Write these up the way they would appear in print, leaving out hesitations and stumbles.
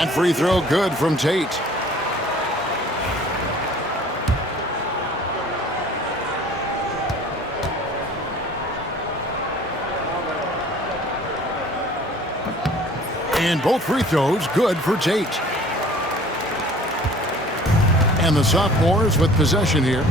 That free throw good from Tate. And both free throws good for Tate. And the sophomores with possession here.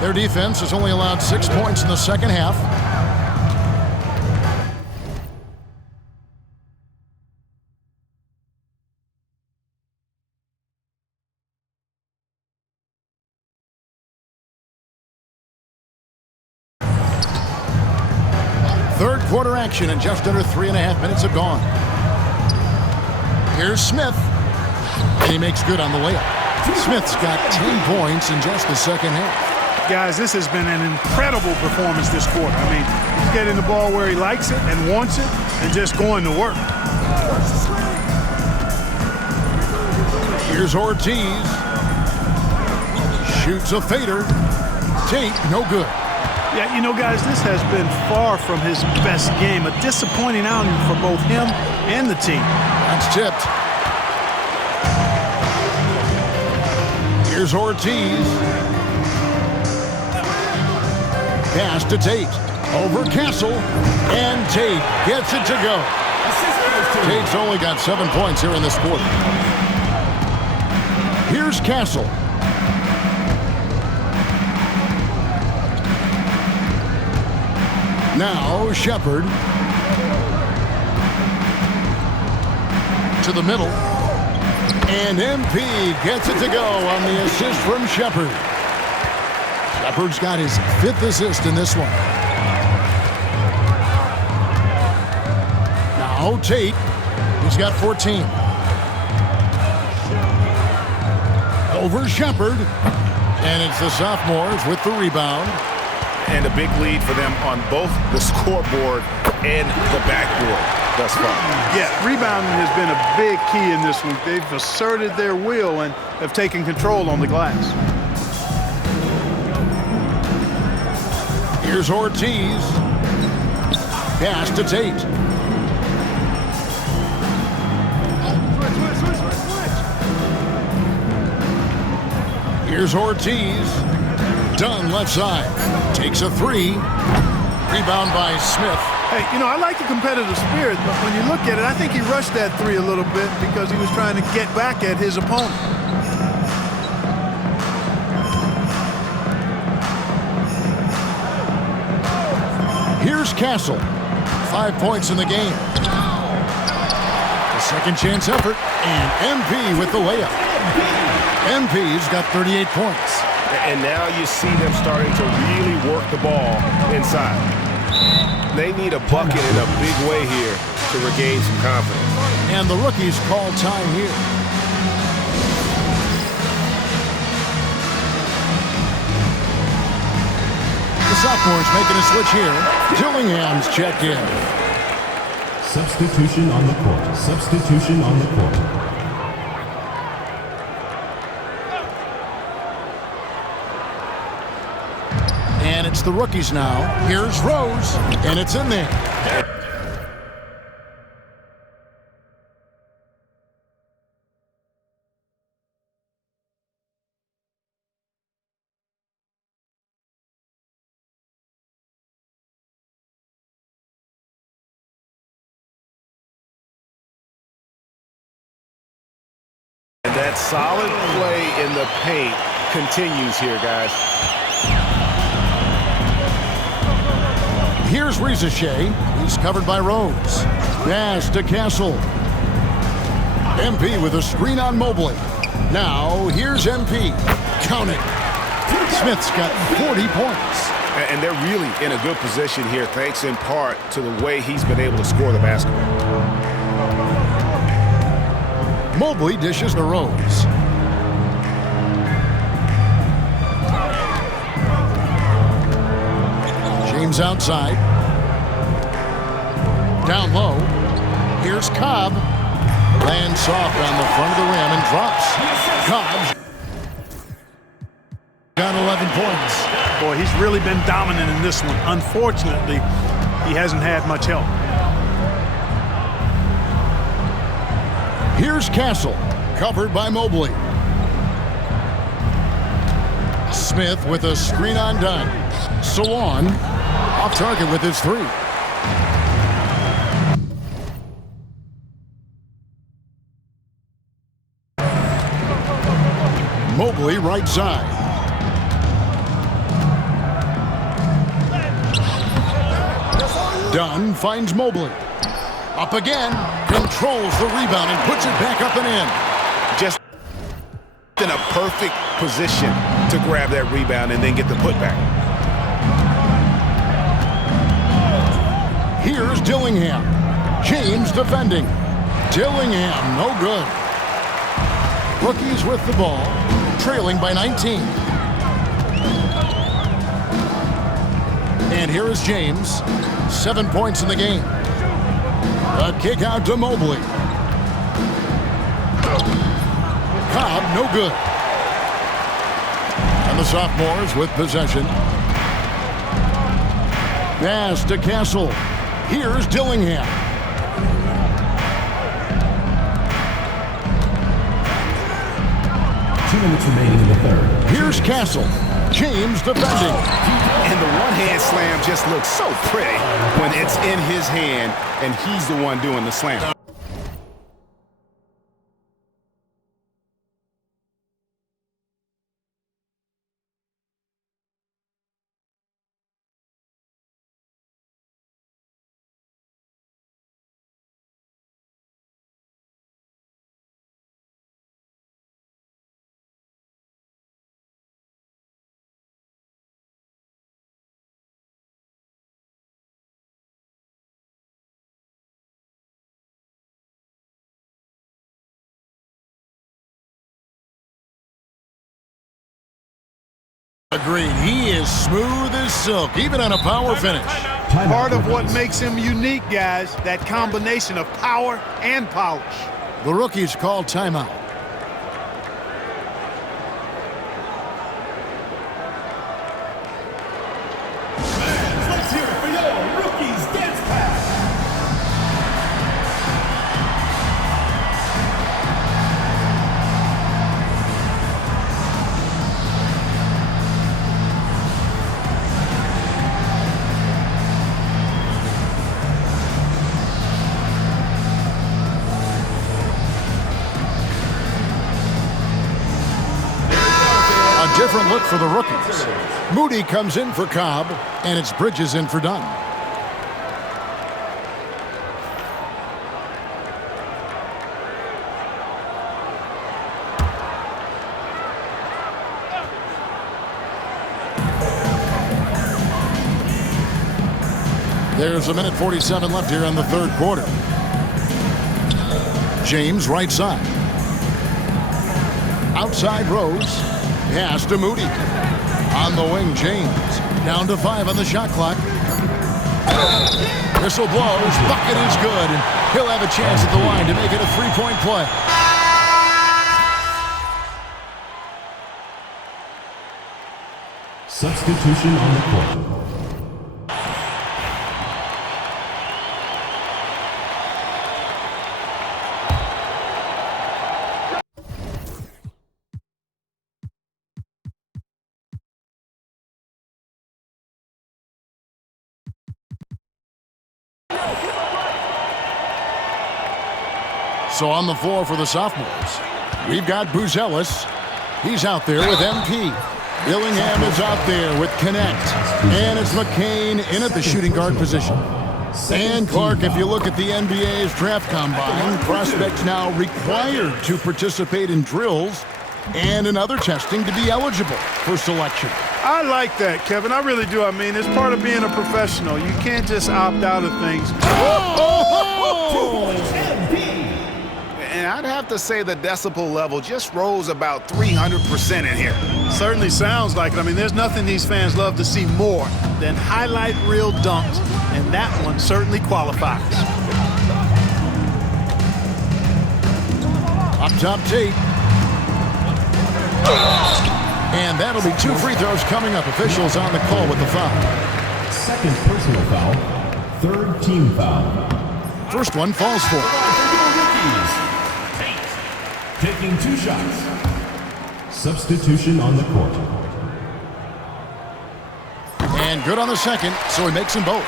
Their defense has only allowed 6 points in the second half. Third quarter action, and just under 3.5 minutes have gone. Here's Smith, and he makes good on the layup. Smith's got 10 points in just the second half. Guys, this has been an incredible performance this quarter. I mean, he's getting the ball where he likes it and wants it and just going to work. Here's Ortiz. Shoots a fader. Tate, no good. Yeah, you know, guys, this has been far from his best game. A disappointing outing for both him and the team. That's tipped. Here's Ortiz. Pass to Tate. Over Castle. And Tate gets it to go. Tate's only got 7 points here in this quarter. Here's Castle. Now Shepard. To the middle. And MP gets it to go on the assist from Shepard. Shepard's got his 5th assist in this one. Now Tate. He's got 14. Over Shepard. And it's the sophomores with the rebound. And a big lead for them on both the scoreboard and the backboard thus far. Yeah, rebounding has been a big key in this one. They've asserted their will and have taken control on the glass. Here's Ortiz. Pass to Tate. Here's Ortiz. Dunn left side. Takes a 3. Rebound by Smith. Hey, you know, I like the competitive spirit, but when you look at it, I think he rushed that 3 a little bit because he was trying to get back at his opponent. Here's Castle. 5 points in the game. A second chance effort, and MP with the layup. MP's got 38 points. And now you see them starting to really work the ball inside. They need a bucket in a big way here to regain some confidence. And the rookies call time here. The sophomores making a switch here. Dillingham's checked in. Substitution on the court. Substitution on the court. And it's the rookies now. Here's Rose, and it's in there. And that solid play in the paint continues here, guys. Here's Rizachet. He's covered by Rose. Pass to Castle. MP with a screen on Mobley. Now, here's MP. Count it. Smith's got 40 points. And they're really in a good position here, thanks in part to the way he's been able to score the basketball. Mobley dishes to Rose. James outside. Down low. Here's Cobb. Lands soft on the front of the rim and drops. Cobb got 11 points. Boy, he's really been dominant in this one. Unfortunately, he hasn't had much help. Here's Castle, covered by Mobley. Smith with a screen on Dunn. Salon off target with his three. Mobley right side. Dunn finds Mobley. Up again, controls the rebound and puts it back up and in. Just in a perfect position to grab that rebound and then get the putback. Here's Dillingham. James defending. Dillingham, no good. Rookies with the ball, trailing by 19. And here is James. 7 points in the game. A kick out to Mobley. Cobb, no good. And the sophomores with possession. Pass to Castle. Here's Dillingham. Minutes remaining in the third. Here's Castle. James defending. And the one-hand slam just looks so pretty when it's in his hand and he's the one doing the slam. Agreed. He is smooth as silk, even on a power finish. Part of what makes him unique, guys, that combination of power and polish. The rookies call timeout. Let's hear it for your rookies dance pass. Different look for the rookies. Moody comes in for Cobb, and it's Bridges in for Dunn. There's a minute 47 left here in the third quarter. James right side. Outside Rose. Pass to Moody. On the wing, James. Down to 5 on the shot clock. Whistle blows. Bucket is good. And he'll have a chance at the line to make it a three-point play. Substitution on the court. So on the floor for the sophomores, we've got Buzelis. He's out there with MP. Dillingham is out there with Connect. And it's McCain in at the shooting guard position. And Clark, if you look at the NBA's draft combine, prospects now required to participate in drills and in other testing to be eligible for selection. I like that, Kevin. I really do. I mean, it's part of being a professional. You can't just opt out of things. And I'd have to say the decibel level just rose about 300% in here. Certainly sounds like it. I mean, there's nothing these fans love to see more than highlight reel dunks, and that one certainly qualifies. Up top, Tate. And that'll be 2 free throws coming up. Officials on the call with the foul. Second personal foul, third team foul. First one falls for. Taking 2 shots. Substitution on the court. And good on the second, so he makes them both.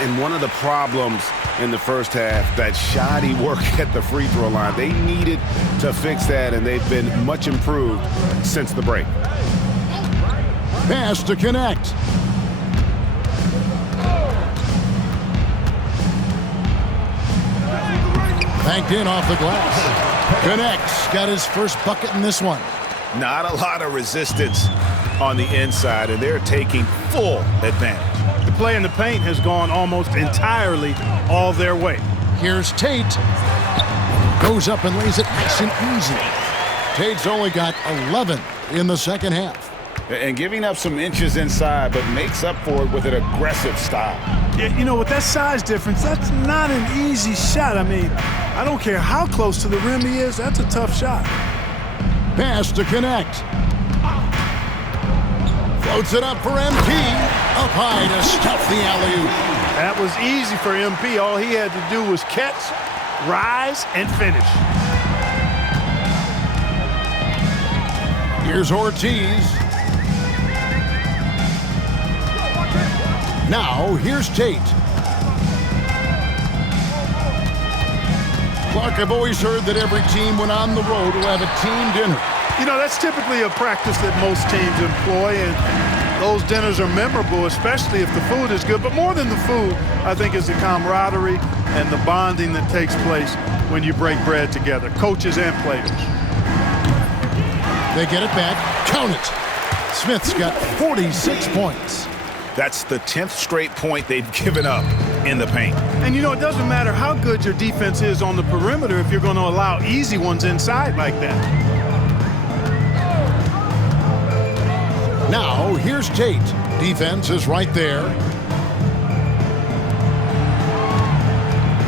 And one of the problems in the first half, that shoddy work at the free throw line. They needed to fix that, and they've been much improved since the break. Pass to connect. Banked in off the glass. Connects. Got his first bucket in this one. Not a lot of resistance on the inside, and they're taking full advantage. The play in the paint has gone almost entirely all their way. Here's Tate. Goes up and lays it nice and easy. Tate's only got 11 in the second half. And giving up some inches inside, but makes up for it with an aggressive style. Yeah, you know, with that size difference, that's not an easy shot. I mean, I don't care how close to the rim he is, that's a tough shot. Pass to connect. Floats it up for MP. Up high to stuff the alley-oop. That was easy for MP. All he had to do was catch, rise, and finish. Here's Ortiz. Now, here's Tate. Clark, I've always heard that every team when on the road will have a team dinner. You know, that's typically a practice that most teams employ, and those dinners are memorable, especially if the food is good. But more than the food, I think, is the camaraderie and the bonding that takes place when you break bread together, coaches and players. They get it back. Count it. Smith's got 46 points. That's the 10th straight point they've given up in the paint. And, you know, it doesn't matter how good your defense is on the perimeter if you're going to allow easy ones inside like that. Now, here's Tate. Defense is right there.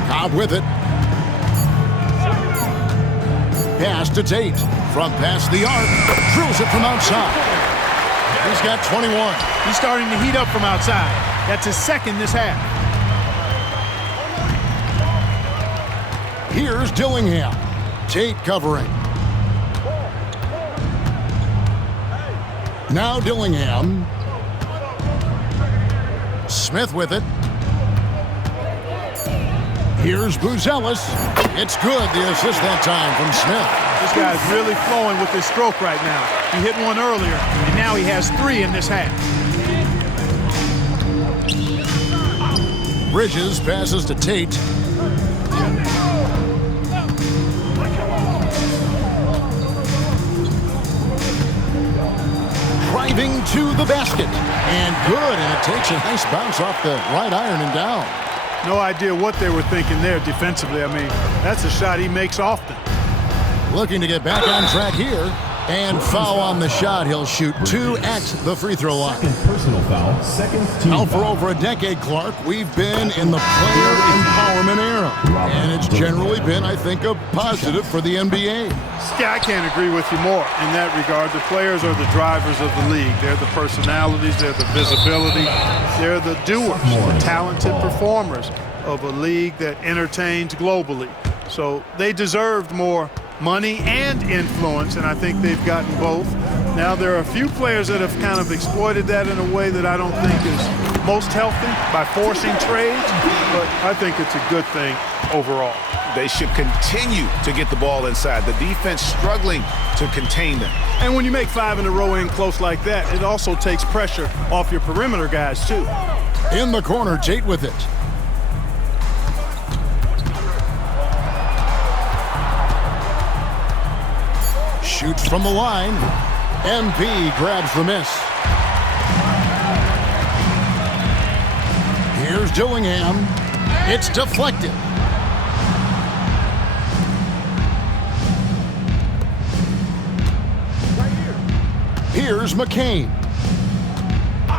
Cobb with it. Pass to Tate. From past the arc. Drills it from outside. He's got 21. He's starting to heat up from outside. That's his second this half. Here's Dillingham. Tate covering. Now Dillingham. Smith with it. Here's Buzelis. It's good, the assist that time from Smith. This guy's really flowing with his stroke right now. He hit one earlier, and now he has 3 in this half. Bridges passes to Tate. Driving to the basket. And good, and it takes a nice bounce off the right iron and down. No idea what they were thinking there defensively. I mean, that's a shot he makes often. Looking to get back on track here. And foul on the shot. He'll shoot 2 at the free throw line. Second personal foul, second team Now, for foul. over a decade, Clark, we've been in the player empowerment era. And it's generally been, I think, a positive for the NBA. Yeah, I can't agree with you more in that regard. The players are the drivers of the league. They're the personalities, they're the visibility, they're the doers, the talented performers of a league that entertains globally. So they deserved more money and influence, and I think they've gotten both. Now, there are a few players that have kind of exploited that in a way that I don't think is most healthy by forcing trades, but I think it's a good thing overall. They should continue to get the ball inside. The defense struggling to contain them. And when you make 5 in a row in close like that, it also takes pressure off your perimeter guys, too. In the corner, Tate with it. Shoots from the line. MP grabs the miss. Here's Dillingham. It's deflected. Here's McCain.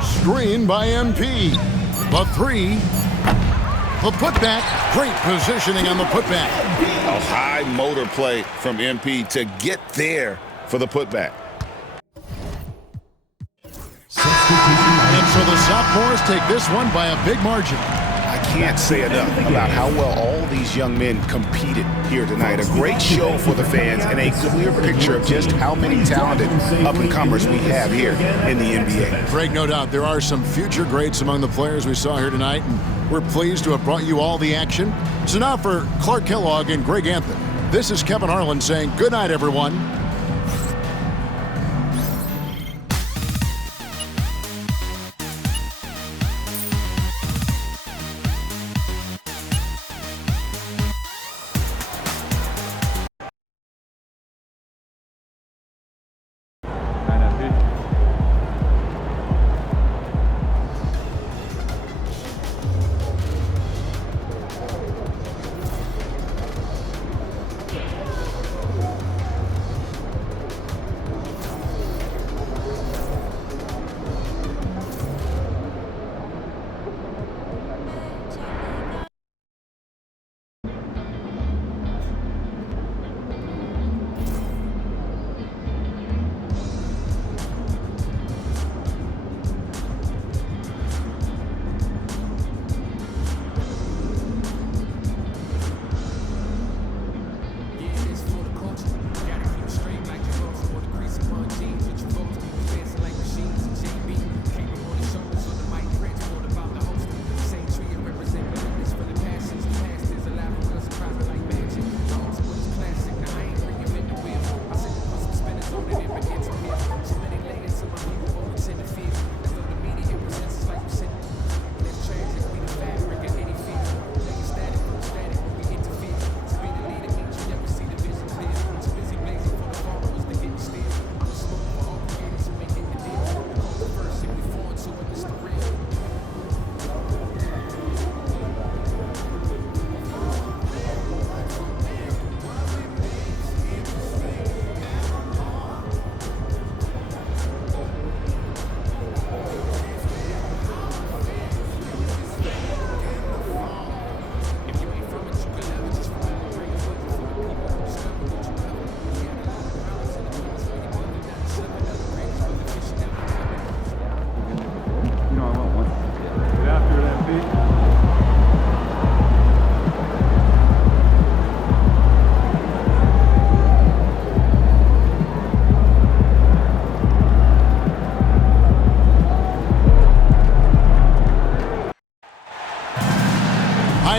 Screen by MP. The three. The putback. Great positioning on the putback. A high motor play from MP to get there for the putback. And so the sophomores take this one by a big margin. I can't say enough about how well all these young men competed here tonight. A great show for the fans and a clear picture of just how many talented up-and-comers we have here in the NBA. Greg, no doubt there are some future greats among the players we saw here tonight, and we're pleased to have brought you all the action. So now for Clark Kellogg and Greg Anthony, this is Kevin Harlan saying good night, everyone.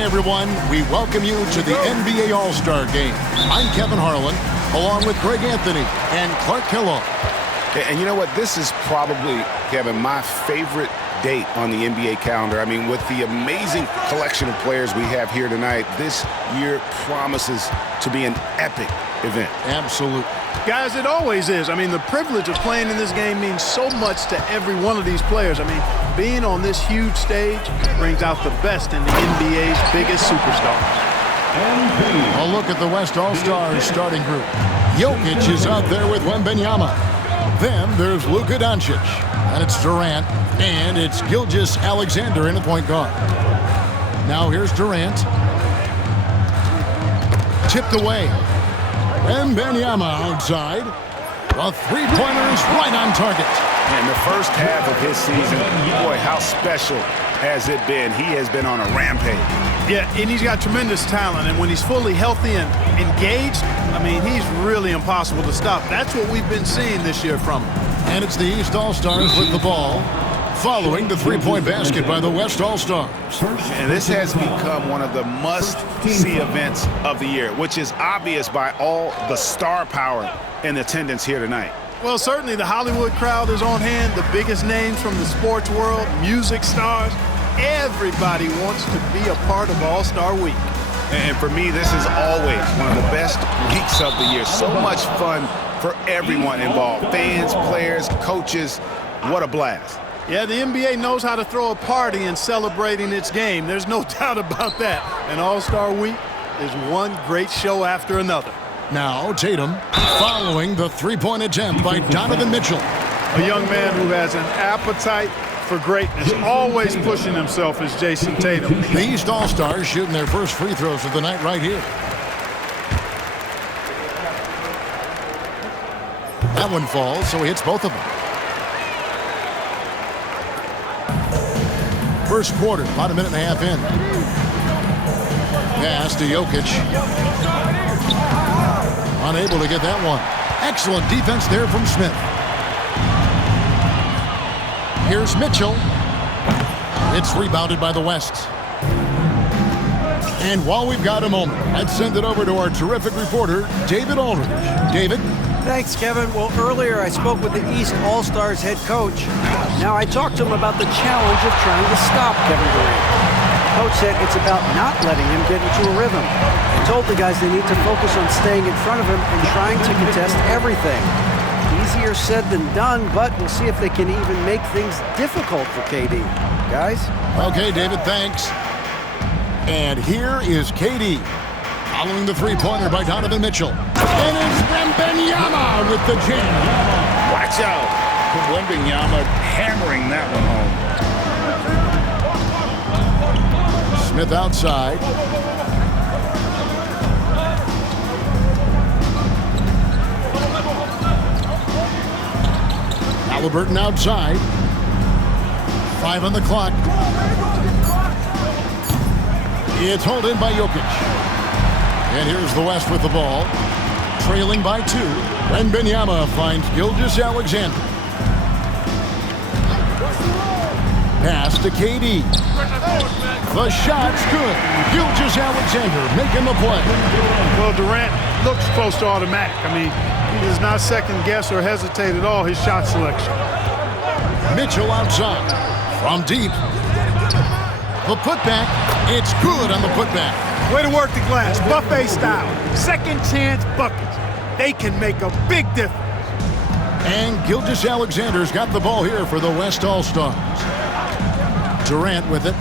Everyone, we welcome you to the NBA All-Star Game. I'm Kevin Harlan, along with Greg Anthony and Clark Kellogg. And you know what? This is probably, Kevin, my favorite date on the NBA calendar. I mean, with the amazing collection of players we have here tonight, this year promises to be an epic event. Absolutely. Guys, it always is. I mean, the privilege of playing in this game means so much to every one of these players. I mean, being on this huge stage brings out the best in the NBA's biggest superstars. A look at the West All-Stars starting group. Jokic is out there with Wembanyama. Then there's Luka Doncic. And it's Durant. And it's Gilgeous-Alexander in the point guard. Now here's Durant. Tipped away. Wembanyama outside. The three-pointers right on target. And the first half of his season, boy, how special has it been? He has been on a rampage. Yeah, and he's got tremendous talent. And when he's fully healthy and engaged, I mean, he's really impossible to stop. That's what we've been seeing this year from him. And it's the East All-Stars with the ball, following the three-point basket by the West All-Stars. And this has become one of the must-see events of the year, which is obvious by all the star power in attendance here tonight. Well, certainly the Hollywood crowd is on hand, the biggest names from the sports world, music stars. Everybody wants to be a part of All-Star Week. And for me, this is always one of the best weeks of the year. So much fun for everyone involved. Fans, players, coaches. What a blast. Yeah, the NBA knows how to throw a party in celebrating its game. There's no doubt about that. And All-Star Week is one great show after another. Now Tatum following the three-point attempt by Donovan Mitchell. A young man who has an appetite for greatness, always pushing himself, is Jason Tatum. The East All-Stars shooting their first free throws of the night right here. That one falls, so he hits both of them. First quarter, about a minute and a half in. Pass to Jokic. Unable to get that one. Excellent defense there from Smith. Here's Mitchell. It's rebounded by the West. And while we've got a moment, let's send it over to our terrific reporter, David Aldridge. David? Thanks, Kevin. Well, earlier I spoke with the East All-Stars head coach. Now I talked to him about the challenge of trying to stop Kevin Durant. The coach said it's about not letting him get into a rhythm. He told the guys they need to focus on staying in front of him and trying to contest everything. Easier said than done, but we'll see if they can even make things difficult for KD. Guys? Okay, David, thanks. And here is KD. Following the three-pointer by Donovan Mitchell. And it's Wembanyama with the jam. Watch out. Wembanyama hammering that one home. Smith outside. Halliburton outside. 5 on the clock. It's hauled in by Jokic. And here's the West with the ball. Trailing by 2. Wembanyama finds Gilgeous-Alexander. Pass to KD. The shot's good. Gilgeous-Alexander making the play. Well, Durant looks close to automatic. I mean, he does not second guess or hesitate at all his shot selection. Mitchell outside. From deep. The putback. It's good on the putback. Way to work the glass, buffet style. Second chance buckets. They can make a big difference. And Gilgeous-Alexander's got the ball here for the West All-Stars. Durant with it.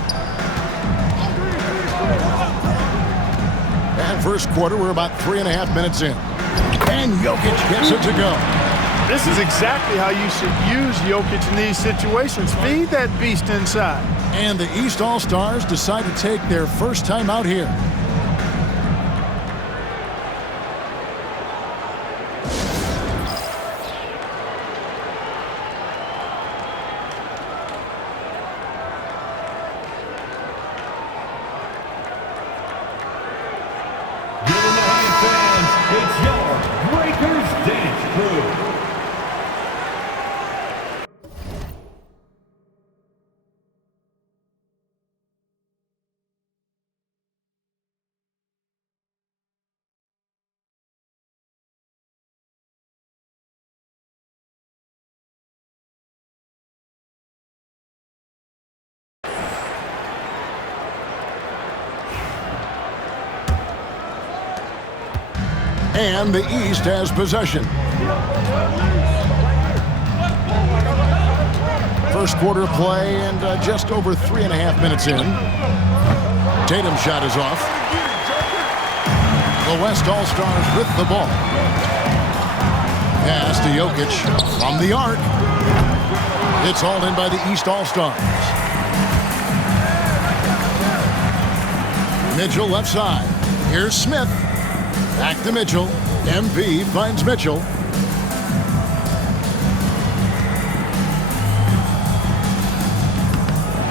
And first quarter, we're about 3.5 minutes in. And Jokic gets it to go. This is exactly how you should use Jokic in these situations. Feed that beast inside. And the East All-Stars decide to take their first time out here. It's your Breakers Dance Crew. And the East has possession. First quarter play and just over 3.5 minutes in. Tatum's shot is off. The West All-Stars with the ball. Pass to Jokic from the arc. It's hauled in by the East All-Stars. Mitchell left side. Here's Smith. Back to Mitchell. MP finds Mitchell.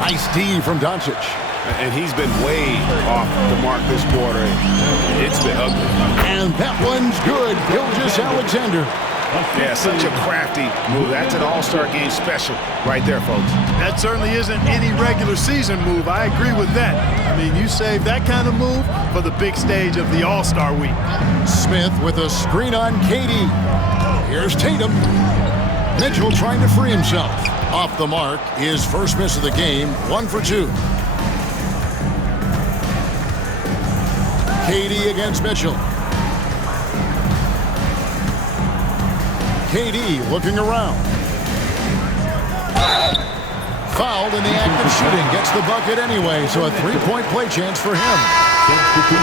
Nice D from Doncic. And he's been way off the mark this quarter. It's been ugly. And that one's good. Gilgeous-Alexander. Yeah, such a crafty move. That's an all-star game special right there, folks. That certainly isn't any regular season move. I agree with that. I mean, you save that kind of move for the big stage of the All-Star week. Smith with a screen on KD. Here's Tatum. Mitchell trying to free himself. Off the mark, his first miss of the game, 1 for 2. KD against Mitchell. KD looking around. Fouled in the act of shooting. Gets the bucket anyway, so a 3-point play chance for him.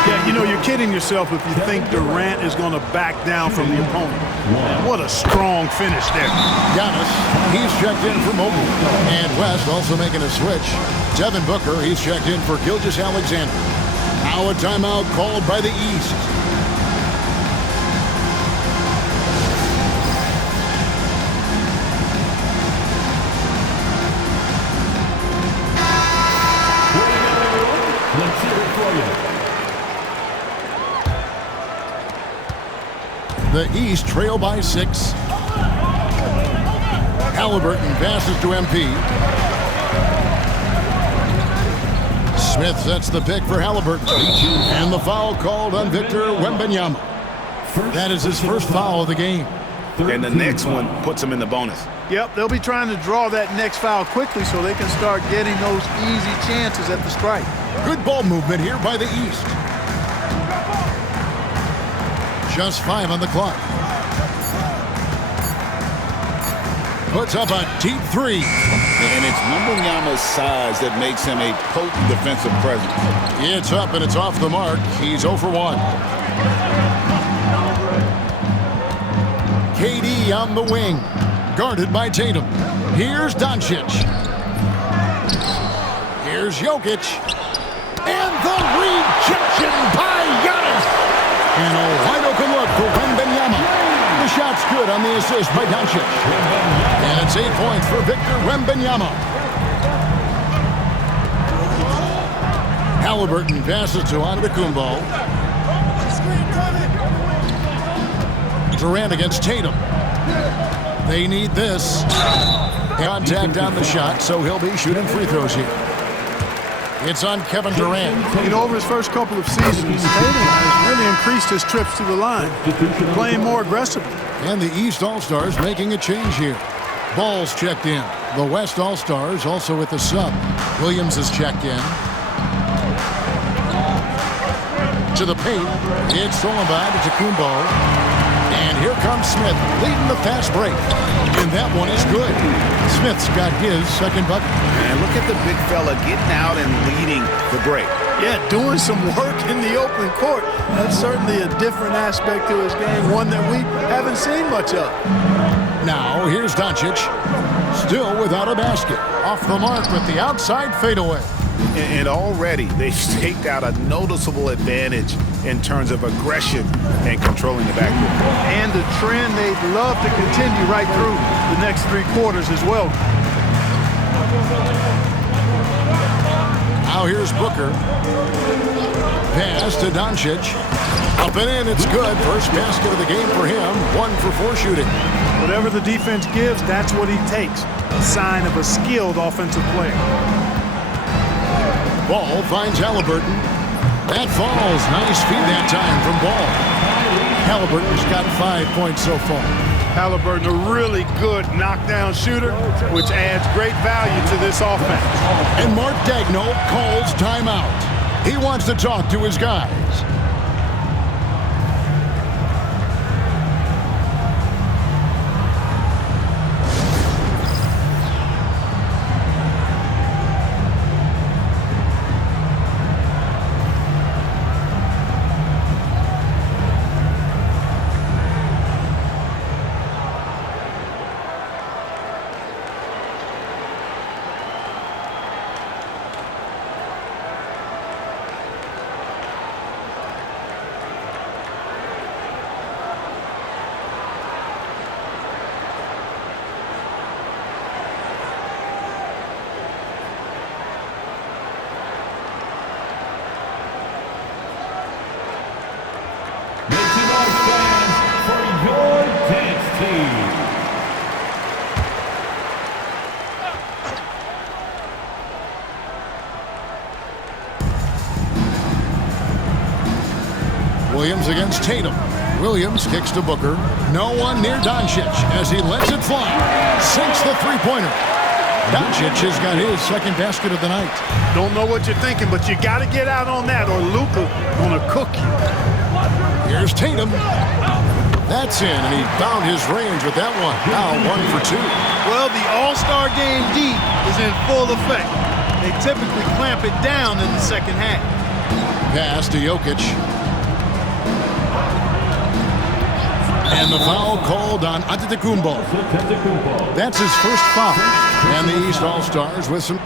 Yeah, you know, you're kidding yourself if you think Durant is going to back down from the opponent. Man, what a strong finish there. Giannis, he's checked in for Mobley. And West also making a switch. Devin Booker, he's checked in for Gilgeous-Alexander. Now a timeout called by the East. Let's hear it for you. The East trail by 6. Halliburton passes to MP. Smith sets the pick for Halliburton. And the foul called on Victor Wembanyama. That is his first foul of the game. And the next one puts him in the bonus. Yep, they'll be trying to draw that next foul quickly so they can start getting those easy chances at the strike. Good ball movement here by the East. Just 5 on the clock. Puts up a deep 3. And it's Wembanyama's size that makes him a potent defensive presence. It's up and it's off the mark. He's 0 for 1. KD on the wing. Guarded by Tatum. Here's Doncic. Here's Jokic. And the rejection by Giannis. And a wide open look for Wembanyama. The shot's good on the assist by Doncic. And it's 8 points for Victor Wembanyama. Halliburton passes to Antetokounmpo. Durant against Tatum. They need this. Contact on the shot, so he'll be shooting free throws here. It's on Kevin Durant. You know, over his first couple of seasons, Tatum has really increased his trips to the line, playing more aggressively. And the East All-Stars making a change here. Ball's checked in. The West All-Stars also with the sub. Williams is checked in. To the paint. It's stolen by Antetokounmpo. And here comes Smith leading the fast break. And that one is good. Smith's got his second bucket. And look at the big fella getting out and leading the break. Yeah, doing some work in the open court. That's certainly a different aspect to his game, one that we haven't seen much of. Now, here's Doncic. Still without a basket. Off the mark with the outside fadeaway. And already they've staked out a noticeable advantage in terms of aggression and controlling the backcourt. And the trend they'd love to continue right through the next 3 quarters as well. Now here's Booker. Pass to Doncic. Up and in, it's good. First basket of the game for him. 1 for 4 shooting. Whatever the defense gives, that's what he takes. A sign of a skilled offensive player. Ball finds Halliburton. That falls. Nice feed that time from Ball. Halliburton's got 5 points so far. Halliburton, a really good knockdown shooter, which adds great value to this offense. And Mark Daigneault calls timeout. He wants to talk to his guys. Williams against Tatum. Williams kicks to Booker. No one near Doncic as he lets it fly. Sinks the three-pointer. Doncic has got his second basket of the night. Don't know what you're thinking, but you got to get out on that or Luka gonna cook you. Here's Tatum. That's in, and he found his range with that one. Now 1 for 2. Well, the All-Star Game D is in full effect. They typically clamp it down in the second half. Pass to Jokic. And the foul called on Antetokounmpo. That's his first foul. And the East All-Stars with some...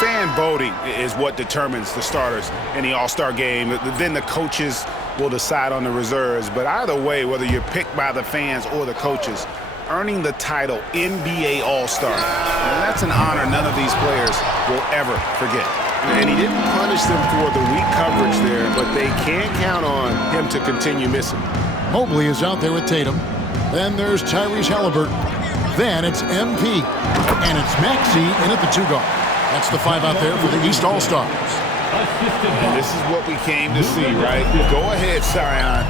Fan voting is what determines the starters in the All-Star game. Then the coaches will decide on the reserves. But either way, whether you're picked by the fans or the coaches, earning the title NBA All-Star, that's an honor none of these players will ever forget. And he didn't punish them for the weak coverage there, but they can't count on him to continue missing. Mobley is out there with Tatum. Then there's Tyrese Halliburton. Then it's MP. And it's Maxey in at the 2-guard. That's the 5 out there for the East All-Stars. And this is what we came to see, right? Go ahead, Sion.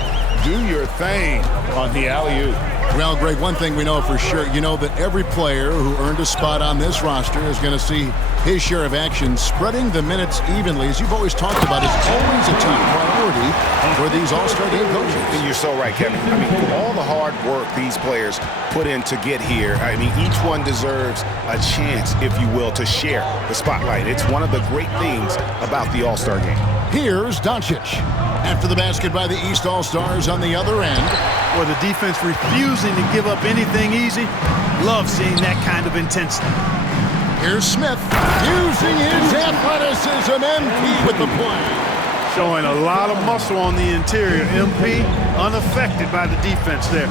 Do your thing on the alley-oop. Well, Greg, one thing we know for sure, you know that every player who earned a spot on this roster is going to see his share of action. Spreading the minutes evenly, as you've always talked about, is always a top priority for these All-Star game coaches. And you're so right, Kevin. I mean, for all the hard work these players put in to get here, I mean, each one deserves a chance, if you will, to share the spotlight. It's one of the great things about the All-Star game. Here's Doncic. After the basket by the East All-Stars on the other end. Or the defense refusing to give up anything easy. Love seeing that kind of intensity. Here's Smith using his athleticism. MP with the play. Showing a lot of muscle on the interior. MP unaffected by the defense there.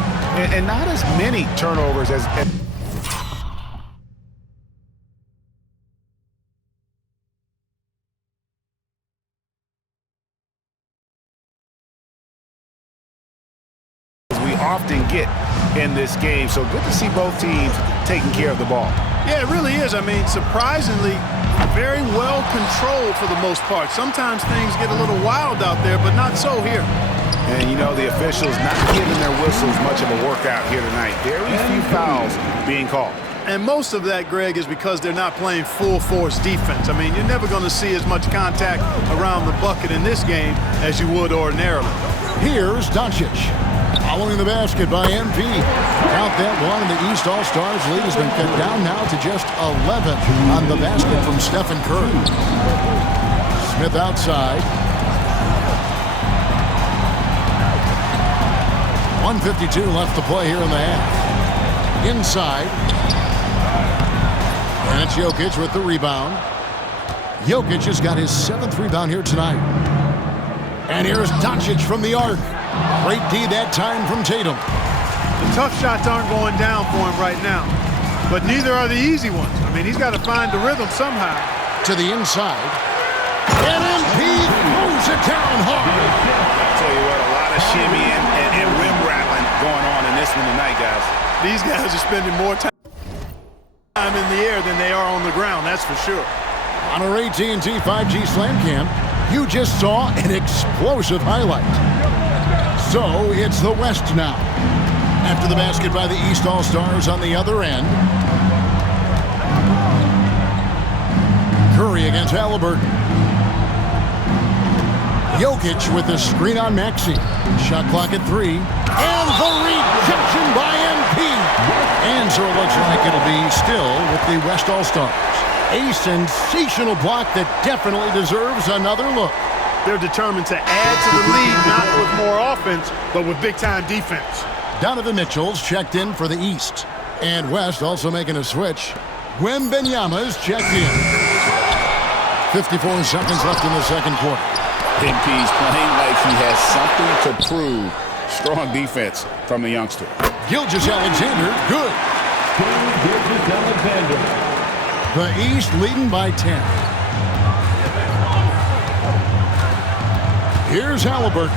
And not as many turnovers as often get in this game. So good to see both teams taking care of the ball. Yeah, it really is. I mean, surprisingly, very well controlled for the most part. Sometimes things get a little wild out there, but not so here. And, you know, the officials not giving their whistles much of a workout here tonight. Very few fouls being called. And most of that, Greg, is because they're not playing full-force defense. I mean, you're never going to see as much contact around the bucket in this game as you would ordinarily. Here's Doncic. Following the basket by MP. Count that one, and the East All-Stars lead has been cut down now to just 11 on the basket from Stephen Curry. Smith outside. 1:52 left to play here in the half. Inside. And it's Jokic with the rebound. Jokic has got his 7th rebound here tonight. And here's Doncic from the arc. Great D that time from Tatum. The tough shots aren't going down for him right now, but neither are the easy ones. I mean, he's got to find the rhythm somehow. To the inside. And MP throws it down hard. I'll tell you what, a lot of shimmying and rim rattling going on in this one tonight, guys. These guys are spending more time in the air than they are on the ground, that's for sure. On our AT&T 5G Slam Cam, you just saw an explosive highlight. So it's the West now. After the basket by the East All-Stars on the other end. Curry against Halliburton. Jokic with the screen on Maxey. Shot clock at 3. And the rejection by MP. And so it looks like it'll be still with the West All-Stars. A sensational block that definitely deserves another look. They're determined to add to the lead, not with more offense, but with big-time defense. Donovan Mitchell's checked in for the East. And West also making a switch. Wembanyama's checked in. 54 seconds left in the second quarter. MP's playing like he has something to prove. Strong defense from the youngster. Gilgeous-Alexander, good. Gilgeous-Alexander. The East leading by 10. Here's Halliburton.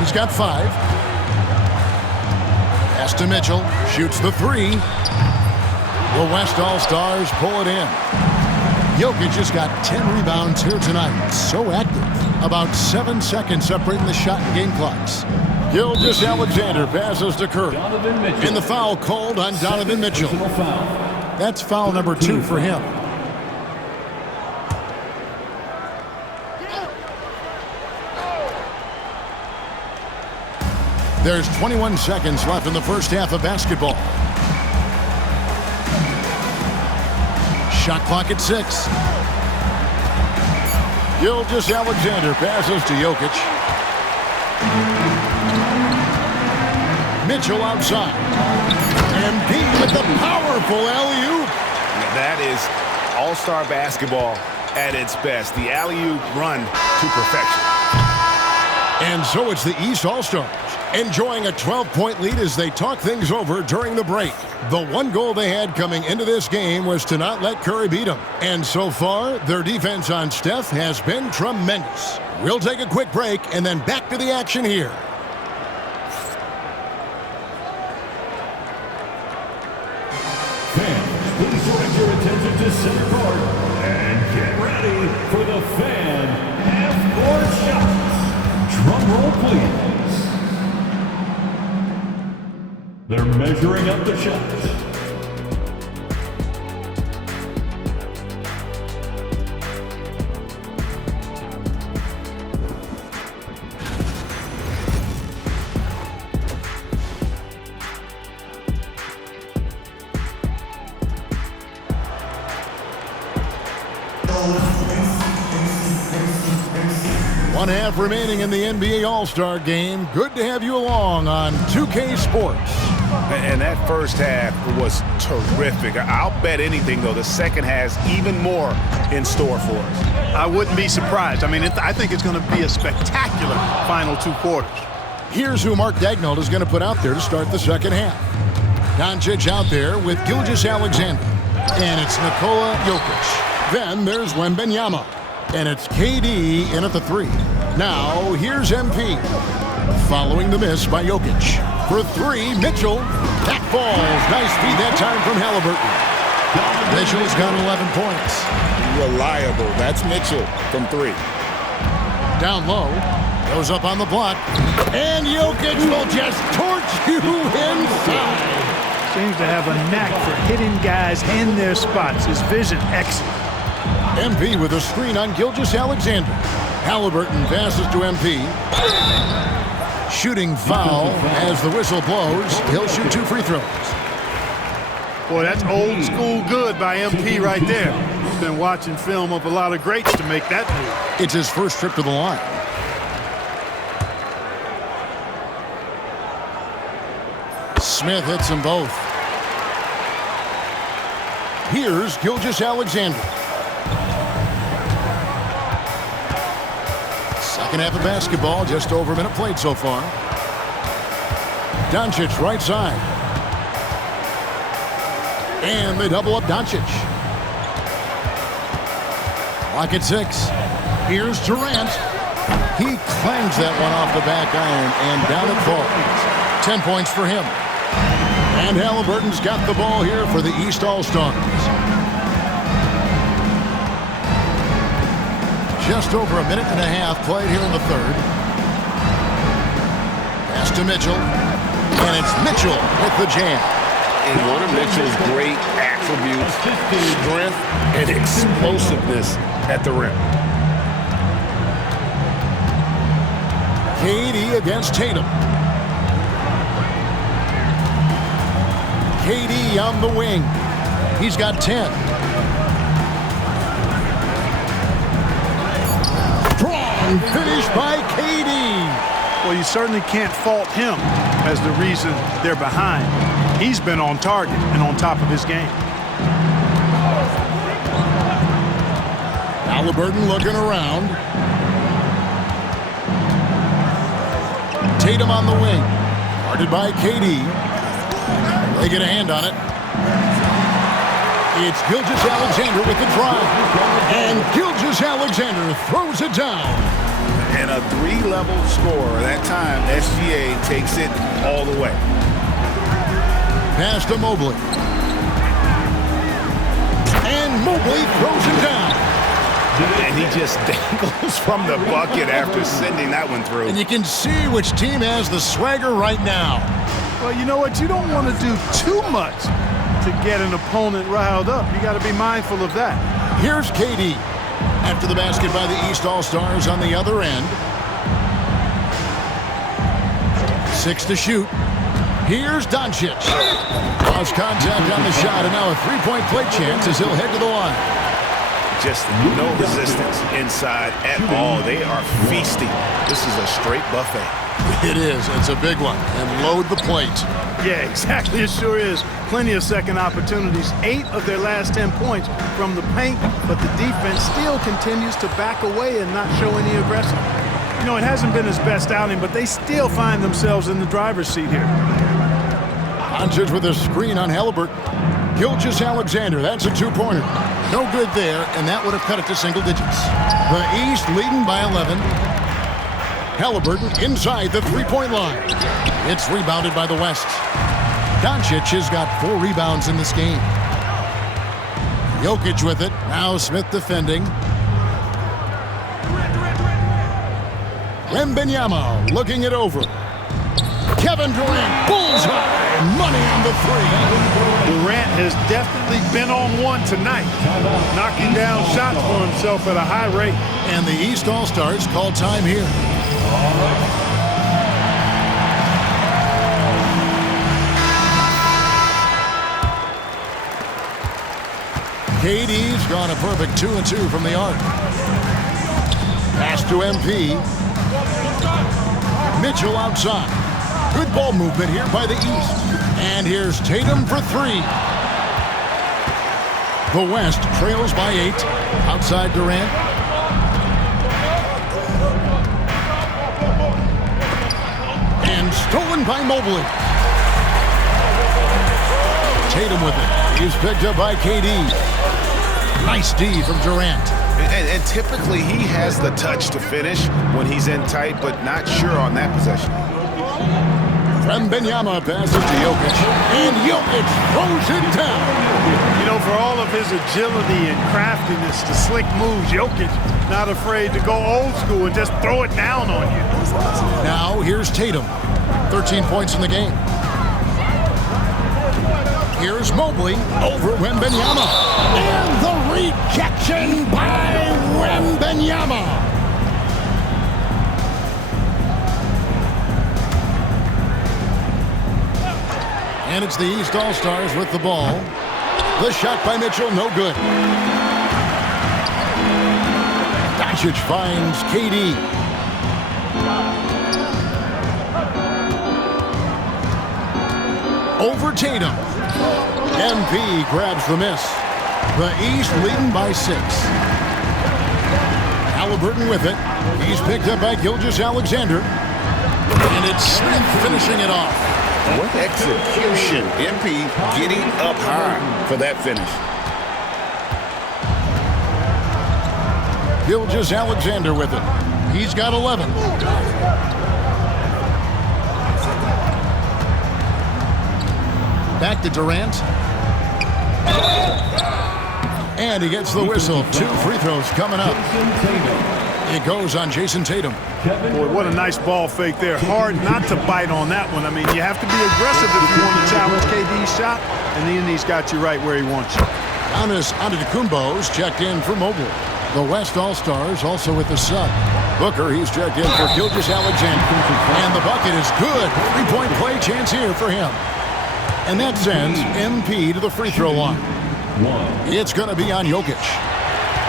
He's got 5. Pass to Mitchell. Shoots the 3. The West All-Stars pull it in. Jokic just got 10 rebounds here tonight. So active. About 7 seconds separating the shot and game clocks. Gilgeous-Alexander passes to Curry. And the foul called on Donovan Mitchell. That's foul number 2 for him. There's 21 seconds left in the first half of basketball. Shot clock at 6. Gilgeous-Alexander passes to Jokic. Mitchell outside. Embiid with the powerful alley-oop. That is all-star basketball at its best. The alley-oop run to perfection. And so it's the East All-Stars enjoying a 12-point lead as they talk things over during the break. The one goal they had coming into this game was to not let Curry beat them. And so far, their defense on Steph has been tremendous. We'll take a quick break and then back to the action here. Fans, please direct your attention to center court and get ready for the fan half-court shots. Drum roll, please. They're measuring up the shots. One half remaining in the NBA All-Star Game. Good to have you along on 2K Sports. And that first half was terrific. I'll bet anything, though, the second has even more in store for us. I wouldn't be surprised. I mean, I think it's going to be a spectacular final 2 quarters. Here's who Mark Daigneault is going to put out there to start the second half. Doncic out there with Gilgeous-Alexander. And it's Nikola Jokic. Then there's Wembanyama. And it's KD in at the 3. Now, here's MP. Following the miss by Jokic. For 3, Mitchell. That falls. Nice feed that time from Halliburton. Mitchell's got 11 points. Reliable. That's Mitchell from 3. Down low. Goes up on the block. And Jokic will just torch you inside. Seems to have a knack for hitting guys in their spots. His vision, excellent. MP with a screen on Gilgeous-Alexander. Halliburton passes to MP. Shooting foul as the whistle blows. He'll shoot 2 free throws. Boy, that's old school good by MP right there. He's been watching film of a lot of greats to make that move. It's his first trip to the line. Smith hits them both. Here's Gilgeous-Alexander. Second half of basketball, just over a minute played so far. Doncic right side. And they double up Doncic. Clock at 6. Here's Durant. He clangs that one off the back iron and down it falls. 10 points for him. And Halliburton's got the ball here for the East All-Stars. Just over a minute and a half played here in the third. Pass to Mitchell. And it's Mitchell with the jam. And one of Mitchell's great attributes, strength and explosiveness at the rim. KD against Tatum. KD on the wing. He's got 10. Strong finish by KD. Well, you certainly can't fault him as the reason they're behind. He's been on target and on top of his game. Halliburton looking around. Tatum on the wing. Guarded by KD. They get a hand on it. It's Gilgeous-Alexander with the drive. And Gilgeous-Alexander throws it down. And a 3-level score. That time, SGA takes it all the way. Pass to Mobley. And Mobley throws it down. And he just dangles from the bucket after sending that one through. And you can see which team has the swagger right now. Well, you know what? You don't want to do too much to get an opponent riled up. You got to be mindful of that. Here's KD. After the basket by the East All-Stars on the other end. 6 to shoot. Here's Doncic. Lost contact on the shot, and now a three-point play chance as he'll head to the line. Just no resistance inside at all. They are feasting. This is a straight buffet. It is. It's a big one. And load the plate. Yeah, exactly. It sure is. Plenty of second opportunities. 8 of their last 10 points from the paint, but the defense still continues to back away and not show any aggression. You know, it hasn't been his best outing, but they still find themselves in the driver's seat here. Doncic with a screen on Halliburton. Gilgeous-Alexander, that's a two-pointer. No good there, and that would have cut it to single digits. The East leading by 11. Halliburton inside the three-point line. It's rebounded by the West. Doncic has got 4 rebounds in this game. Jokic with it. Now Smith defending. Wembanyama looking it over. Kevin Durant, bullseye. Money on the three. Durant has definitely been on one tonight, knocking down shots for himself at a high rate. And the East All-Stars call time here. KD's gone a perfect 2-2 from the arc. Pass to MP. Mitchell outside. Good ball movement here by the East. And here's Tatum for 3. The West trails by 8. Outside Durant. And stolen by Mobley. Tatum with it. He's picked up by KD. Nice D from Durant. And typically he has the touch to finish when he's in tight, but not sure on that possession. Wembanyama passes to Jokic, and Jokic throws it down. You know, for all of his agility and craftiness, the slick moves, Jokic not afraid to go old school and just throw it down on you. Now here's Tatum, 13 points in the game. Here's Mobley over Wembanyama, and the rejection by Wembanyama. And it's the East All-Stars with the ball. The shot by Mitchell, no good. Doncic finds KD. Over Tatum. MP grabs the miss. The East leading by 6. Halliburton with it. He's picked up by Gilgeous-Alexander. And it's Smith finishing it off. What execution. MP getting up high for that finish. Gilgeous-Alexander with it. He's got 11. Back to Durant. And he gets the whistle. 2 free throws coming up. It goes on Jason Tatum. Boy, what a nice ball fake there. Hard not to bite on that one. I mean, you have to be aggressive if you want to challenge KD's shot, and then he's got you right where he wants you. Giannis Antetokounmpo's checked in for Mobley. The West All-Stars also with the sub. Booker, he's checked in for Gilgeous-Alexander. And the bucket is good. 3-point play chance here for him. And that sends MP to the free throw line. It's going to be on Jokic.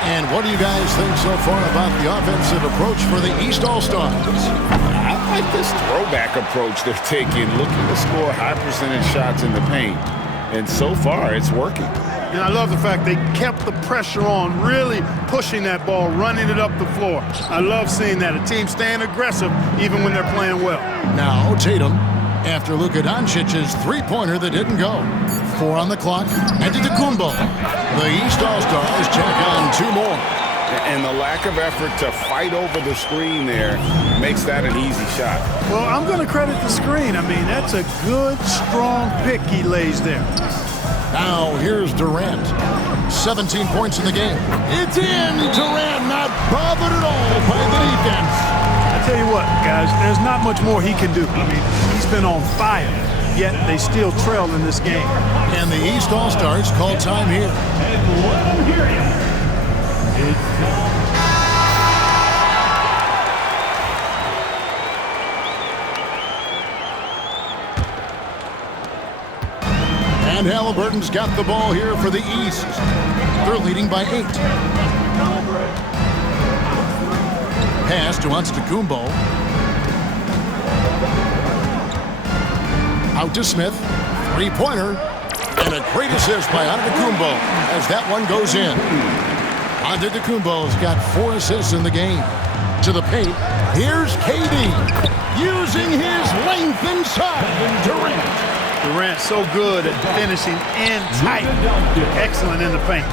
And what do you guys think so far about the offensive approach for the East All-Stars? I like this throwback approach they're taking, looking to score high percentage shots in the paint. And so far, it's working. And I love the fact they kept the pressure on, really pushing that ball, running it up the floor. I love seeing that. A team staying aggressive even when they're playing well. Now Tatum, after Luka Doncic's three-pointer that didn't go. 4 on the clock. Antetokounmpo. The East All-Stars check on 2 more. And the lack of effort to fight over the screen there makes that an easy shot. Well, I'm going to credit the screen. I mean, that's a good, strong pick he lays there. Now here's Durant. 17 points in the game. It's in! Durant not bothered at all by the defense. I tell you what, guys, there's not much more he can do. I mean, he's been on fire, yet they still trail in this game. And the East All-Stars call time here. And Halliburton's got the ball here for the East. They're leading by 8. Pass to Antetokounmpo. Out to Smith. Three-pointer. And a great assist by Antetokounmpo as that one goes in. Antetokounmpo's got 4 assists in the game. To the paint. Here's KD. Using his length inside. Durant so good at finishing in tight. Excellent in the paint.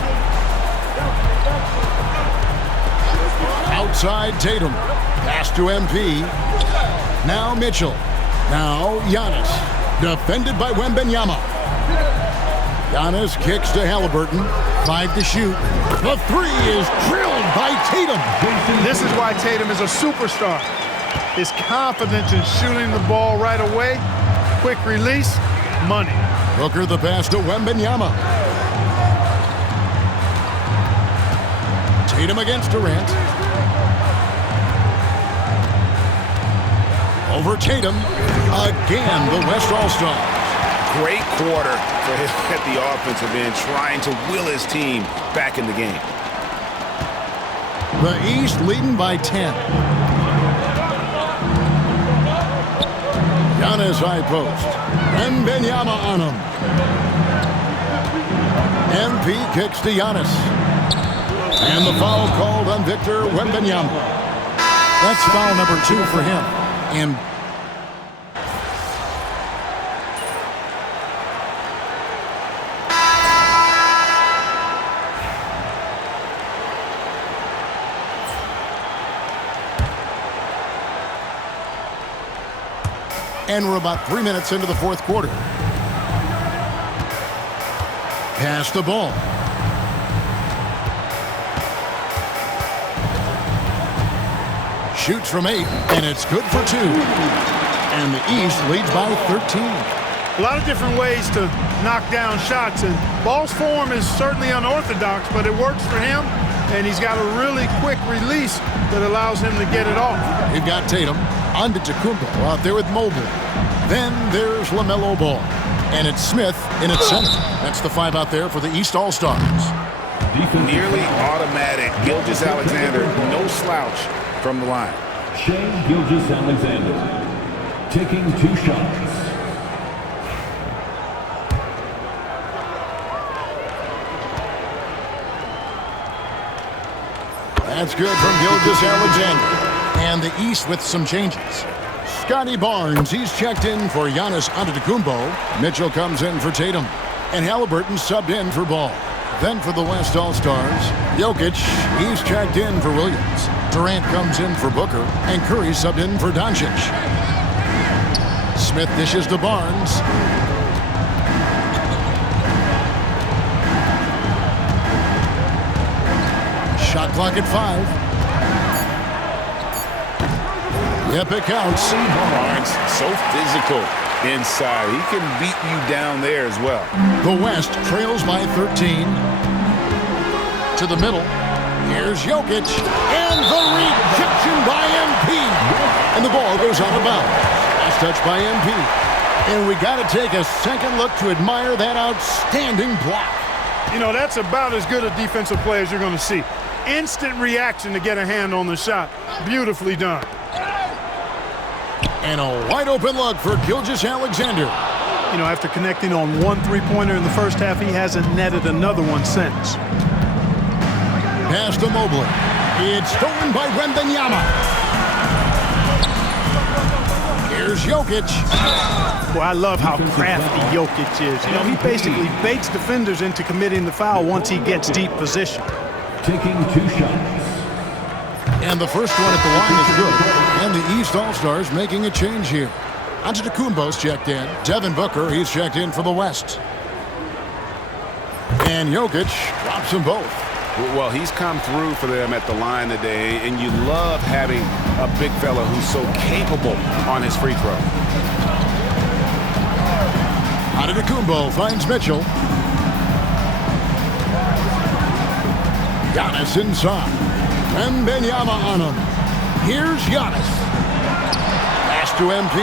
Outside Tatum. Pass to MP. Now Mitchell. Now Giannis. Defended by Wembanyama. Giannis kicks to Halliburton. 5 to shoot. The 3 is drilled by Tatum. This is why Tatum is a superstar. His confidence in shooting the ball right away. Quick release. Money. Booker the pass to Wembanyama. Tatum against Durant. Over Tatum. Again, the West All-Stars. Great quarter for him at the offensive end, trying to will his team back in the game. The East leading by 10. Giannis high post. Wembanyama on him. MP kicks to Giannis. And the foul called on Victor Wembanyama. That's foul number 2 for him. And we're about 3 minutes into the fourth quarter. Pass the ball. Shoots from 8, and it's good for 2. And the East leads by 13. A lot of different ways to knock down shots, and ball's form is certainly unorthodox, but it works for him, and he's got a really quick release that allows him to get it off. You've got Tatum. Antetokounmpo out there with Mobley. Then there's LaMelo Ball. And it's Smith in its center. That's the 5 out there for the East All-Stars. Nearly automatic. Gilgeous-Alexander, no slouch from the line. Shai Gilgeous-Alexander taking 2 shots. That's good from Gilgeous-Alexander. And the East with some changes. Scotty Barnes, he's checked in for Giannis Antetokounmpo. Mitchell comes in for Tatum. And Halliburton subbed in for Ball. Then for the West All-Stars, Jokic, he's checked in for Williams. Durant comes in for Booker. And Curry subbed in for Doncic. Smith dishes to Barnes. Shot clock at 5. Yep, it counts. Barnes, so physical inside. He can beat you down there as well. The West trails by 13. To the middle. Here's Jokic. And the rejection by MP. And the ball goes out of bounds. Last touch by MP. And we got to take a second look to admire that outstanding block. You know, that's about as good a defensive play as you're going to see. Instant reaction to get a hand on the shot. Beautifully done. And a wide-open look for Gilgeous-Alexander. You know, after connecting on 1 3-pointer in the first half, he hasn't netted another one since. Pass to Mobley. It's stolen by Wembanyama. Here's Jokic. Boy, I love how crafty Jokic is. You know, he basically baits defenders into committing the foul once he gets deep position. Taking 2 shots. And the first one at the line is good. And the East All-Stars making a change here. Antetokounmpo's checked in. Devin Booker, he's checked in for the West. And Jokic drops them both. Well, he's come through for them at the line today, and you love having a big fella who's so capable on his free throw. Antetokounmpo finds Mitchell. Giannis inside. Wembanyama on him. Here's Giannis. Pass to MP.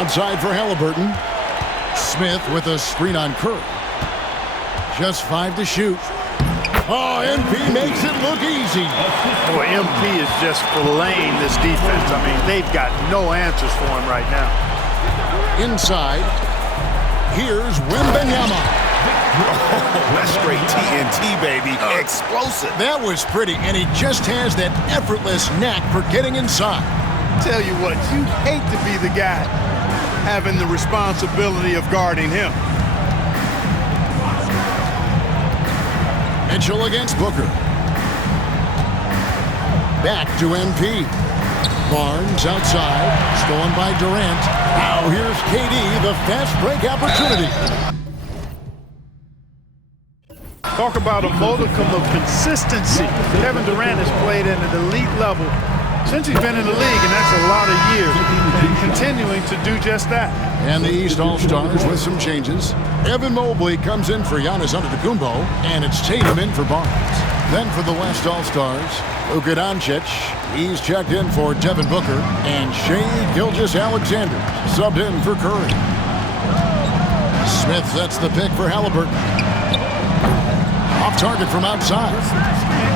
Outside for Halliburton. Smith with a screen on Curry. Just 5 to shoot. Oh, MP makes it look easy. Boy, MP is just filleting this defense. I mean, they've got no answers for him right now. Inside, here's Wembanyama. Oh, that's straight TNT, baby. Explosive. That was pretty, and he just has that effortless knack for getting inside. Tell you what, you hate to be the guy having the responsibility of guarding him. Mitchell against Booker. Back to MP. Barnes outside, stolen by Durant. Now here's KD, the fast break opportunity. Talk about a modicum of consistency. Kevin Durant has played at an elite level since he's been in the league, and that's a lot of years. And continuing to do just that. And the East All-Stars with some changes. Evan Mobley comes in for Giannis Antetokounmpo, and it's Tatum in for Barnes. Then for the West All-Stars, Luka Doncic. He's checked in for Devin Booker, and Shai Gilgeous-Alexander subbed in for Curry. Smith sets the pick for Halliburton. Off target from outside.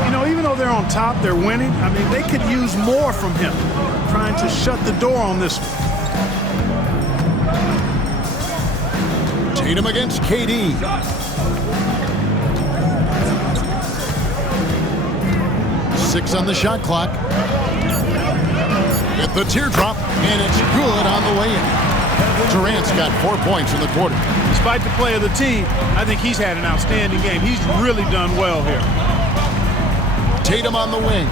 You know, even though they're on top, they're winning. I mean, they could use more from him. Trying to shut the door on this one. Tatum against KD. Six on the shot clock. With the teardrop, and it's good on the way in. Durant's got 4 points in the quarter. Despite the play of the team, I think he's had an outstanding game. He's really done well here. Tatum on the wing.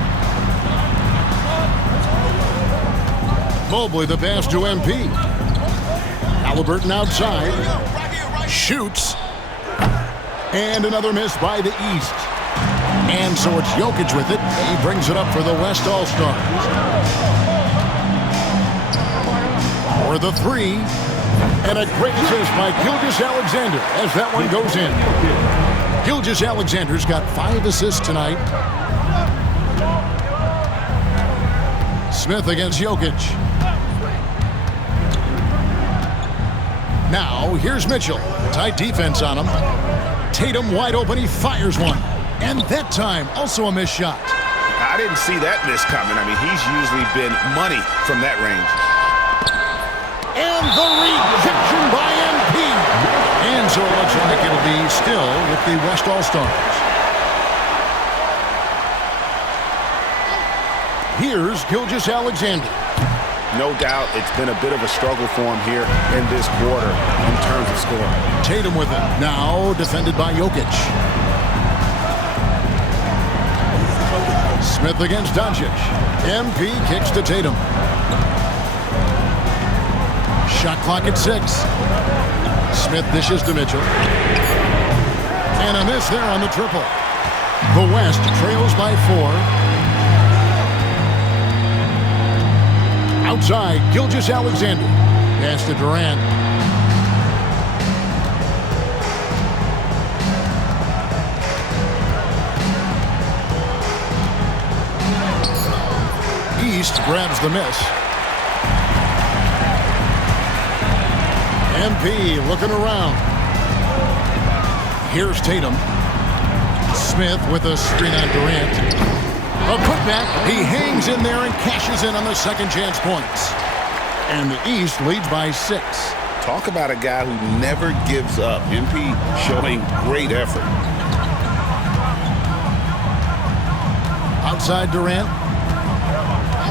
Mobley the pass to MP. Halliburton outside. Shoots. And another miss by the East. And so it's Jokic with it. He brings it up for the West All-Stars. For the three. And a great assist by Gilgeous-Alexander as that one goes in. Gilgeous-Alexander's got 5 assists tonight. Smith against Jokic. Now, here's Mitchell. Tight defense on him. Tatum wide open. He fires one. And that time, also a missed shot. I didn't see that miss coming. I mean, he's usually been money from that range. And the rejection by MP. And so it looks like it'll be still with the West All-Stars. Here's Gilgeous-Alexander. No doubt it's been a bit of a struggle for him here in this quarter in terms of scoring. Tatum with it. Now defended by Jokic. Smith against Doncic. MP kicks to Tatum. Shot clock at 6. Smith dishes to Mitchell. And a miss there on the triple. The West trails by 4. Outside, Gilgeous-Alexander. Pass to Durant. East grabs the miss. MP looking around. Here's Tatum. Smith with a screen on Durant. A putback. He hangs in there and cashes in on the second chance points. And the East leads by 6. Talk about a guy who never gives up. MP showing great effort. Outside Durant.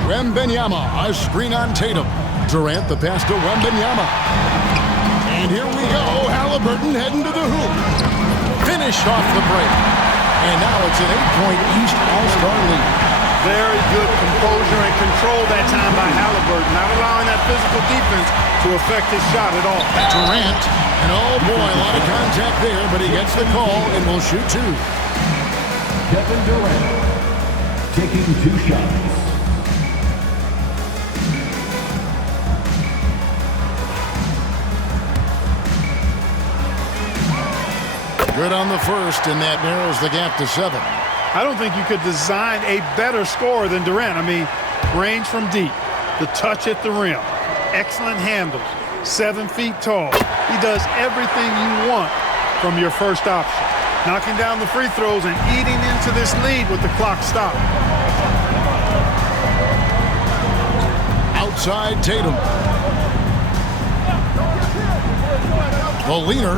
Wembanyama, a screen on Tatum. Durant the pass to Wembanyama. And here we go. Halliburton heading to the hoop. Finished off the break. And now it's an 8-point East All-Star lead. Very good composure and control that time by Halliburton, not allowing that physical defense to affect his shot at all. Durant, and oh boy, a lot of contact there, but he gets the call and will shoot 2. Kevin Durant taking 2 shots. Good on the first, and that narrows the gap to 7. I don't think you could design a better scorer than Durant. I mean, range from deep, the touch at the rim, excellent handles, 7 feet tall. He does everything you want from your first option. Knocking down the free throws and eating into this lead with the clock stopped. Outside Tatum. The leaner.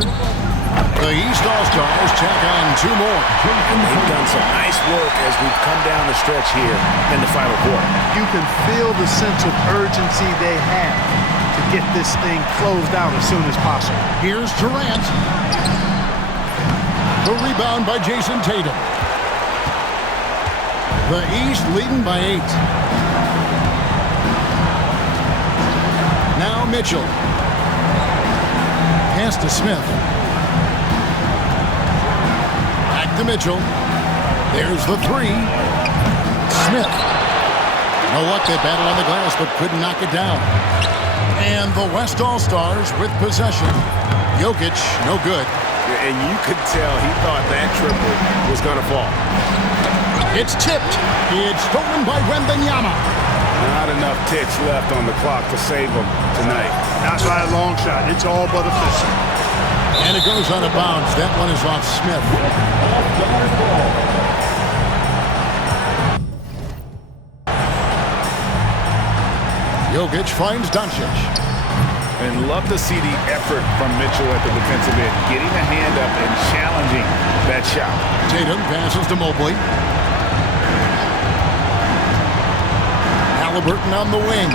The East All-Stars tack on 2 more. And they've done some nice work as we've come down the stretch here in the final quarter. You can feel the sense of urgency they have to get this thing closed out as soon as possible. Here's Durant. The rebound by Jason Tatum. The East leading by 8. Now Mitchell. Pass to Smith. Back to Mitchell. There's the 3. Smith. No luck, they battled on the glass but couldn't knock it down. And the West All-Stars with possession. Jokic, no good. And you could tell he thought that triple was going to fall. It's tipped. It's stolen by Wembanyama. Not enough ticks left on the clock to save him tonight. Not by a long shot. It's all but official. And it goes out of bounds. That one is off Smith. Jokic finds Doncic. And love to see the effort from Mitchell at the defensive end, getting a hand up and challenging that shot. Tatum passes to Mobley. Halliburton on the wing.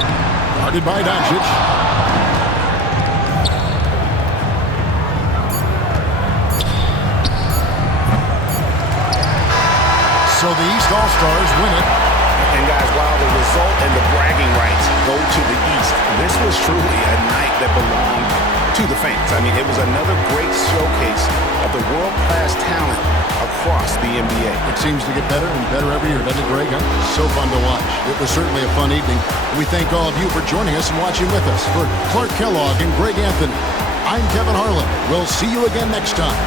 Guarded by Doncic. So the East All-Stars win it. And guys, while the result and the bragging rights go to the East, this was truly a night that belonged to the fans. I mean, it was another great showcase of the world-class talent across the NBA. It seems to get better and better every year, doesn't it, Greg? So fun to watch. It was certainly a fun evening. We thank all of you for joining us and watching with us. For Clark Kellogg and Greg Anthony, I'm Kevin Harlan. We'll see you again next time.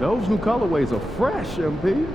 Those new colorways are fresh, MP.